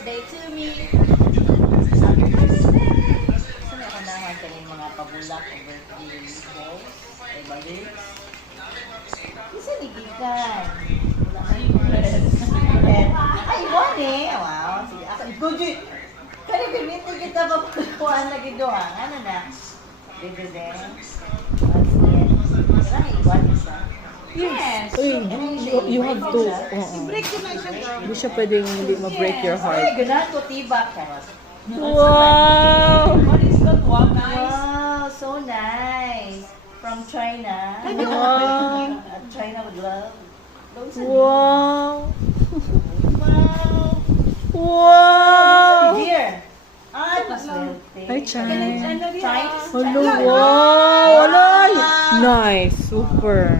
birthday to me. Happy birthday. Gusto niya kanahan ka ng mga pabulak o birthday balls? Ay, balloons? Isa ligigan. Wala kayo ay, one eh. Wow. Sige, ako. Ikuji. Kaya bimitin kita papukuhan na gidoha. Ano na? Bebe din. What's this? Kailangan iwan isa. Yes. Uy, you have to. I-break ko na siya, girl. Hindi siya pwedeng hindi ma-break your Ay, heart. ganun ko tibak. Wow! What is that one? Wow, so nice. From China. Wow! China with love. Wow! Wow. Wow! Here. Ay, maswerte. Hi, Chay. Chay. Hello, wow! Alay! Nice, super.